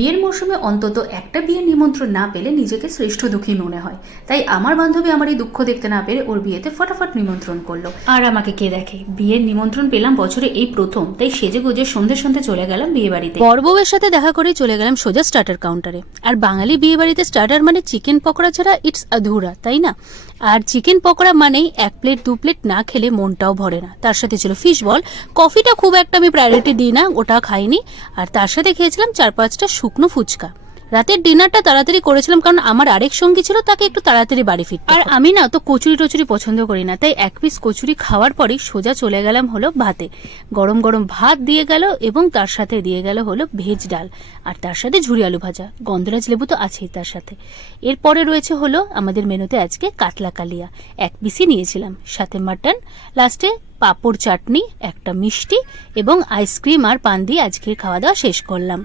বিয়ের মরশুমে অন্তত একটা বিয়ের নিমন্ত্রণ না পেলে নিজেকে শ্রেষ্ঠ দুঃখী মনে হয়। তাই আমার বান্ধবী আমার এই দুঃখ দেখতে না পেরে ওর বিয়েতে ফটাফট নিমন্ত্রণ করলো। আর আমাকে কে দেখে, বিয়ের নিমন্ত্রণ পেলাম বছরে এই প্রথম। তাই সেজে গুজে সন্ধে সন্ধে চলে গেলাম বিয়ে বাড়িতে। বরবউয়ের সাথে দেখা করে চলে গেলাম সোজা স্টার্টার কাউন্টারে। আর বাঙালি বিয়ে বাড়িতে স্টার্টার মানে চিকেন পকোড়া ছাড়া ইটস আধুরা, তাই না? আর চিকেন পকোড়া মানেই এক প্লেট দু প্লেট না খেলে মনটাও ভরে না। তার সাথে ছিল ফিশ বল, কফিটা খুব একটা আমি প্রায়োরিটি দিই না, ওটা খাইনি। আর তার সাথে খেয়েছিলাম 4-5টা শুকনো ফুচকা। রাতের ডিনারটা তাড়াতাড়ি করেছিলাম কারণ আমার আরেক সঙ্গী ছিল, তাকে একটু তাড়াতাড়ি বাড়ি ফিরতে। আর আমি না তো কচুরি টচুরি পছন্দ করি না, তাই এক পিস কচুরি খাওয়ার পরই সোজা চলে গেলাম হলো ভাতে। গরম গরম ভাত দিয়ে গেল এবং তার সাথে দিয়ে গেল হলো ভেজ ডাল, আর তার সাথে ঝুরি আলু ভাজা, গন্ধরাজ লেবু তো আছেই তার সাথে। এরপরে রয়েছে হলো আমাদের মেনুতে আজকে কাতলা কালিয়া, এক পিসই নিয়েছিলাম, সাথে মাটন, লাস্টে পাঁপড় চাটনি, একটা মিষ্টি এবং আইসক্রিম আর পান দিয়ে আজকের খাওয়া দাওয়া শেষ করলাম।